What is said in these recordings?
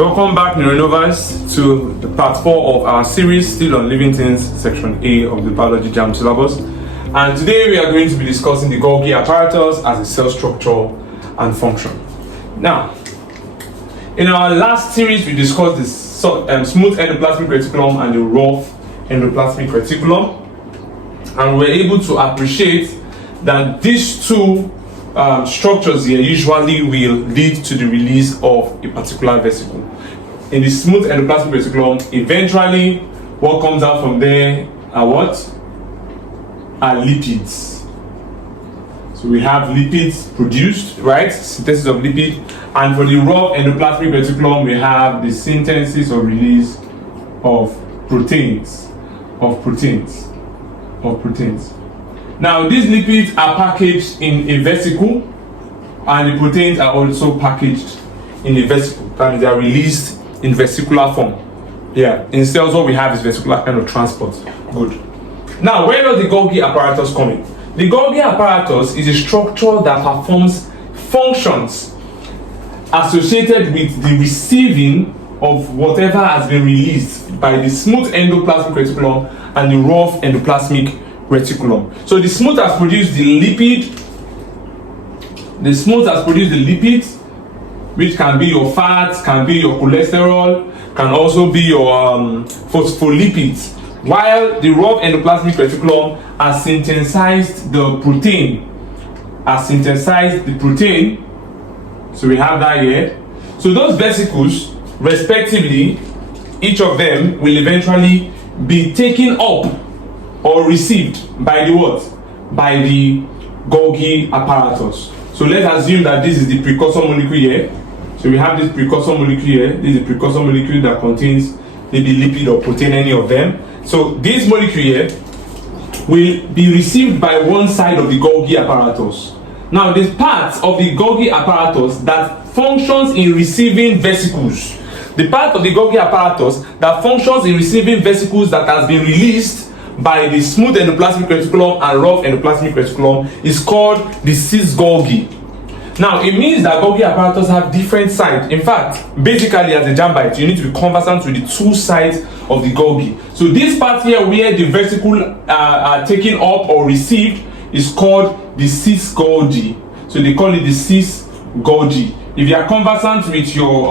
Welcome back, Neuronovers, to the part 4 of our series, still on living things, section A of the biology JAMB syllabus. And today we are going to be discussing the Golgi apparatus as a cell structure and function. Now, in our last series, we discussed the smooth endoplasmic reticulum and the rough endoplasmic reticulum, and we were able to appreciate that these two structures here usually will lead to the release of a particular vesicle. In the smooth endoplasmic reticulum, eventually what comes out from there are what? Are lipids. So we have lipids produced, right? Synthesis of lipid. And for the raw endoplasmic reticulum, we have the synthesis or release of proteins. Now, these lipids are packaged in a vesicle, and the proteins are also packaged in a vesicle. That means they are released in vesicular form. Yeah, in cells, what we have is vesicular kind of transport. Good. Now, where does the Golgi apparatus come in? The Golgi apparatus is a structure that performs functions associated with the receiving of whatever has been released by the smooth endoplasmic reticulum and the rough endoplasmic reticulum. So the smooth has produced the lipid. The smooth has produced the lipids, which can be your fats, can be your cholesterol, can also be your phospholipids. While the rough endoplasmic reticulum has synthesized the protein. So we have that here. So those vesicles, respectively, each of them will eventually be taken up or received by the what? By the Golgi apparatus. So let's assume that this is the precursor molecule here. So we have this precursor molecule here. This is the precursor molecule that contains maybe lipid or protein, any of them. So this molecule here will be received by one side of the Golgi apparatus. Now, there's parts of the Golgi apparatus that functions in receiving vesicles. The part of the Golgi apparatus that functions in receiving vesicles that has been released by the smooth endoplasmic reticulum and rough endoplasmic reticulum is called the cis Golgi. Now, it means that Golgi apparatus have different sides. In fact, basically as a JAMBite, you need to be conversant with the two sides of the Golgi. So this part here where the vesicle are taken up or received is called the cis Golgi. So they call it the cis Golgi. If you are conversant with your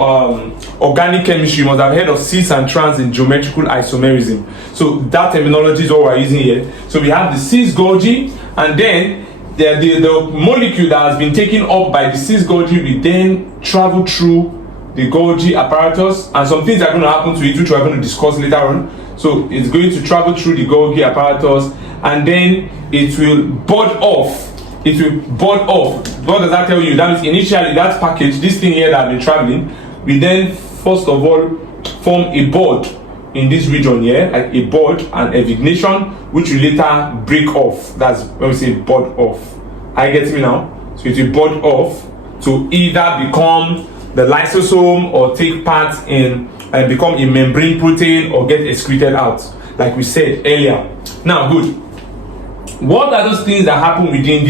organic chemistry, you must have heard of cis and trans in geometrical isomerism. So that terminology is what we're using here. So we have the cis Golgi, and then the molecule that has been taken up by the cis Golgi will then travel through the Golgi apparatus, and some things are going to happen to it, which we're going to discuss later on. So it's going to travel through the Golgi apparatus, and then it will bud off. What does that tell you? That means initially that package, this thing here that has been traveling, will then first of all form a bud in this region here, like a bud and a vignetion, which will later break off. That's when we say bud off. Are you getting me now? So it will bud off to either become the lysosome or take part in and become a membrane protein or get excreted out, like we said earlier. Now, good. What are those things that happen within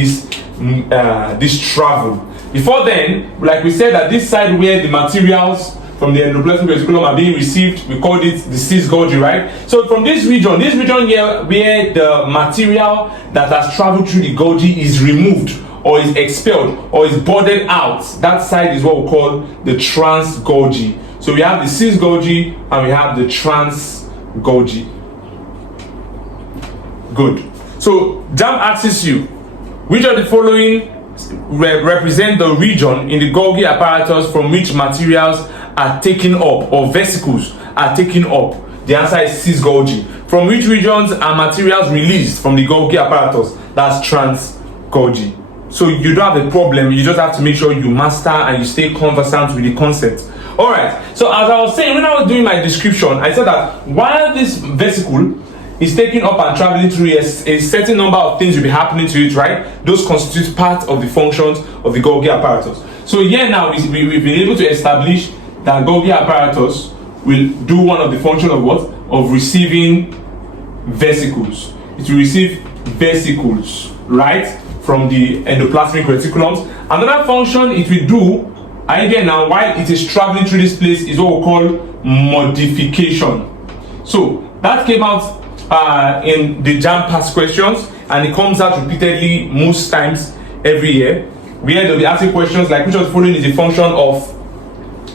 this travel? Before then, like we said, that this side where the materials from the endoplasmic reticulum are being received, we called it the cis Golgi, right? So from this region here where the material that has traveled through the Golgi is removed or is expelled or is budded out, that side is what we call the trans Golgi. So we have the cis Golgi and we have the trans Golgi. Good. So JAMB asks you, which of the following represent the region in the Golgi apparatus from which materials are taken up or vesicles are taken up? The answer is cis Golgi. From which regions are materials released from the Golgi apparatus? That's trans Golgi. So you don't have a problem, you just have to make sure you master and you stay conversant with the concept. Alright, so as I was saying, when I was doing my description, I said that while this vesicle is taking up and traveling through a certain number of things will be happening to it, right? Those constitute part of the functions of the Golgi apparatus. So here now we've been able to establish that Golgi apparatus will do one of the functions of what? Of receiving vesicles. It will receive vesicles, right? From the endoplasmic reticulums. Another function it will do Are you there now? While it is traveling through this place is what we call modification. So that came out in the JAMB past questions, and it comes out repeatedly most times every year, where they'll be asking questions like which of the following is the function of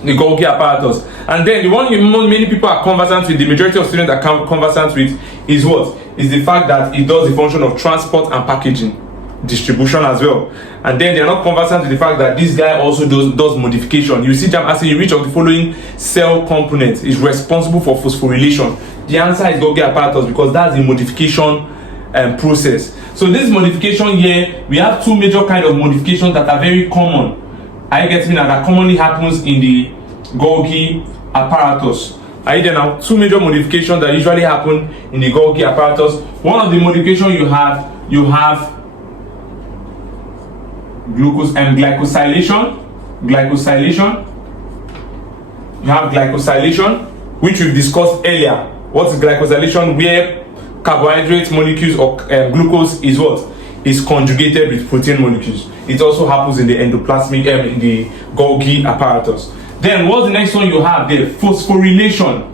the Golgi apparatus. And then the one many people are conversant with, the majority of students are conversant with, is what? Is the fact that it does the function of transport and packaging, distribution as well. And then they're not conversant with the fact that this guy also does modification. You see JAMB asking you which of the following cell components is responsible for phosphorylation. The answer is Golgi apparatus, because that's the modification process. So this modification here, we have two major kind of modifications that are very common. Are you getting that commonly happens in the Golgi apparatus? Are you there now? Two major modifications that usually happen in the Golgi apparatus. One of the modifications you have glucose and glycosylation. You have glycosylation, which we've discussed earlier. What is glycosylation? Where carbohydrate molecules or glucose is what? Is conjugated with protein molecules. It also happens in the endoplasmic, in the Golgi apparatus. Then what's the next one you have there? Phosphorylation.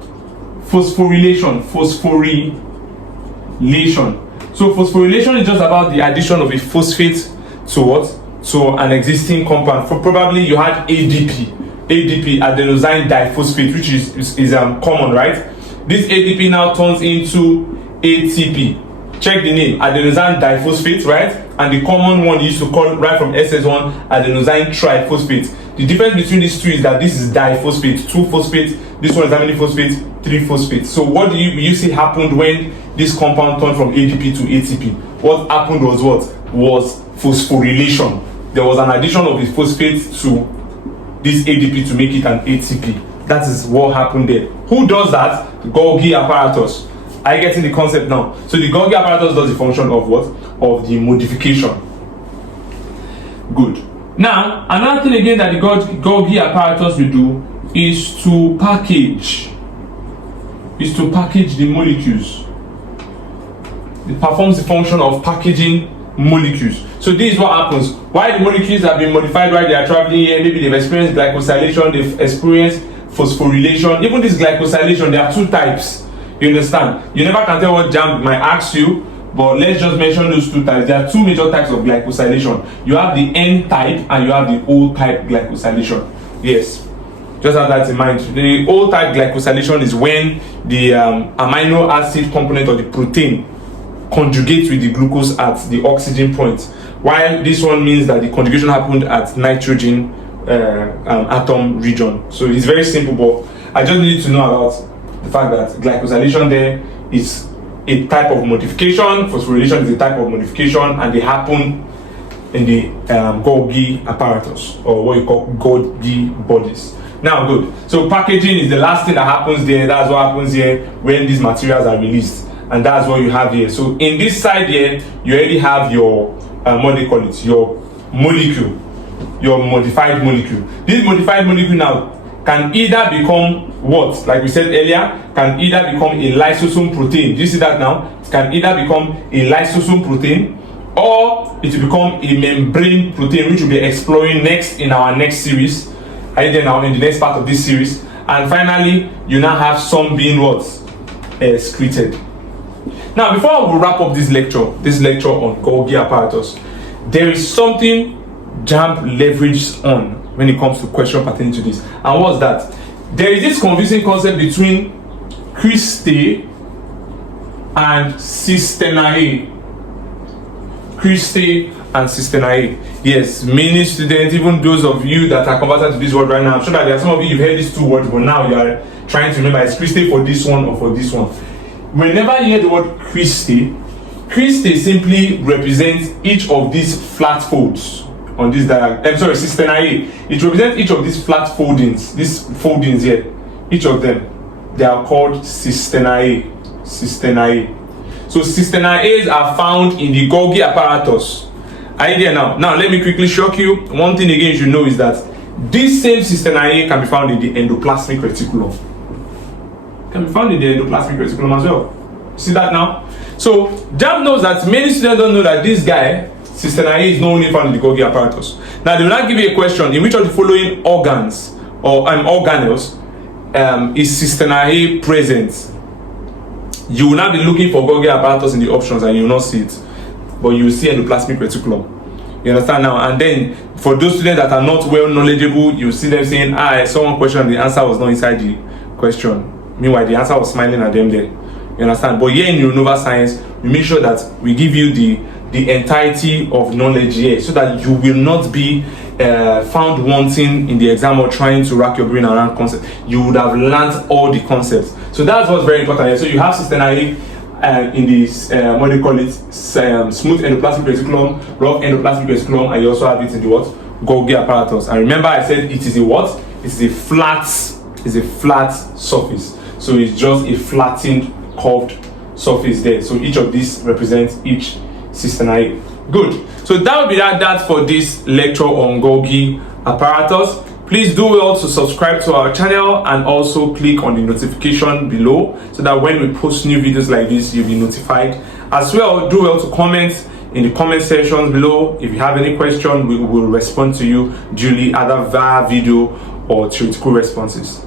So phosphorylation is just about the addition of a phosphate to what? To an existing compound. For probably you had ADP, adenosine diphosphate, which is common, right? This ADP now turns into ATP. Check the name, adenosine diphosphate, right? And the common one you used to call right from SS1, adenosine triphosphate. The difference between these two is that this is diphosphate, 2 phosphates. This one is how many phosphates? 3 phosphates. So what do you see happened when this compound turned from ADP to ATP? What happened was what? Was phosphorylation. There was an addition of a phosphate to this ADP to make it an ATP. That is what happened there. Who does that? The Golgi apparatus. Are you getting the concept now? So the Golgi apparatus does the function of what? Of the modification. Good. Now, another thing again that the Golgi apparatus will do is to package. The molecules. It performs the function of packaging molecules. So this is what happens. Why the molecules have been modified while they are traveling here? Maybe they've experienced glycosylation, they've experienced phosphorylation. Even this glycosylation, there are 2 types. You understand? You never can tell what JAMB might ask you, but let's just mention those 2 types. There are 2 major types of glycosylation. You have the N type and you have the O type glycosylation. Yes, just have that in mind. The O type glycosylation is when the amino acid component of the protein conjugates with the glucose at the oxygen point, while this one means that the conjugation happened at nitrogen atom region. So it's very simple, but I just need to know about the fact that glycosylation there is a type of modification, phosphorylation is a type of modification, and they happen in the Golgi apparatus, or what you call Golgi bodies. Now, good. So packaging is the last thing that happens there. That's what happens here when these materials are released, and that's what you have here. So in this side here, you already have your what they call it, your molecule, your modified molecule. This modified molecule now can either become what, like we said earlier, can either become a lysosome protein. Do you see that now? It can either become a lysosome protein, or it will become a membrane protein, which we'll be exploring next in our next series, either now in the next part of this series. And finally, you now have some being what? Excreted. Now, before we wrap up this lecture on Golgi apparatus, there is something JAMB leverages on when it comes to question pertaining to this. And what's that? There is this confusing concept between cristae and cisternae. Cristae and cisternae. Yes, many students, even those of you that are conversant to this word right now, I'm sure that there are some of you, you've heard these 2 words, but now you are trying to remember it's cristae for this one or for this one. Whenever you hear the word cristae simply represents each of these flat folds on this diagram. Cisternae. It represents each of these flat foldings, these foldings here. Each of them, they are called cisternae. So cisternaes are found in the Golgi apparatus. Are you there now? Now let me quickly shock you. One thing again you should know is that this same cisternae can be found in the endoplasmic reticulum. Can be found in the endoplasmic reticulum as well. See that now? So JAMB knows that many students don't know that this guy, Cystine A is not only found in the Golgi apparatus. Now they will not give you a question: in which of the following organs or organelles is cystine A present? You will not be looking for Golgi apparatus in the options and you will not see it, but you will see endoplasmic reticulum. You understand now? And then for those students that are not well knowledgeable, you see them saying, I saw one question and the answer was not inside the question. Meanwhile, the answer was smiling at them there. You understand? But here in Renova Science, we make sure that we give you the entirety of knowledge here, so that you will not be found wanting in the exam or trying to rack your brain around concepts. You would have learned all the concepts. So that's what's very important here. So you have cystine A in this, what they call it, smooth endoplasmic reticulum, rough endoplasmic reticulum, and you also have it in the what? Golgi apparatus. And remember I said it is a what? It's a flat surface. So it's just a flattened, curved surface there. So each of these represents each cystine A. Good. So that will be that for this lecture on Golgi apparatus. Please do well to subscribe to our channel and also click on the notification below, so that when we post new videos like this, you'll be notified. As well, do well to comment in the comment section below. If you have any question, we will respond to you duly, either via video or theoretical responses.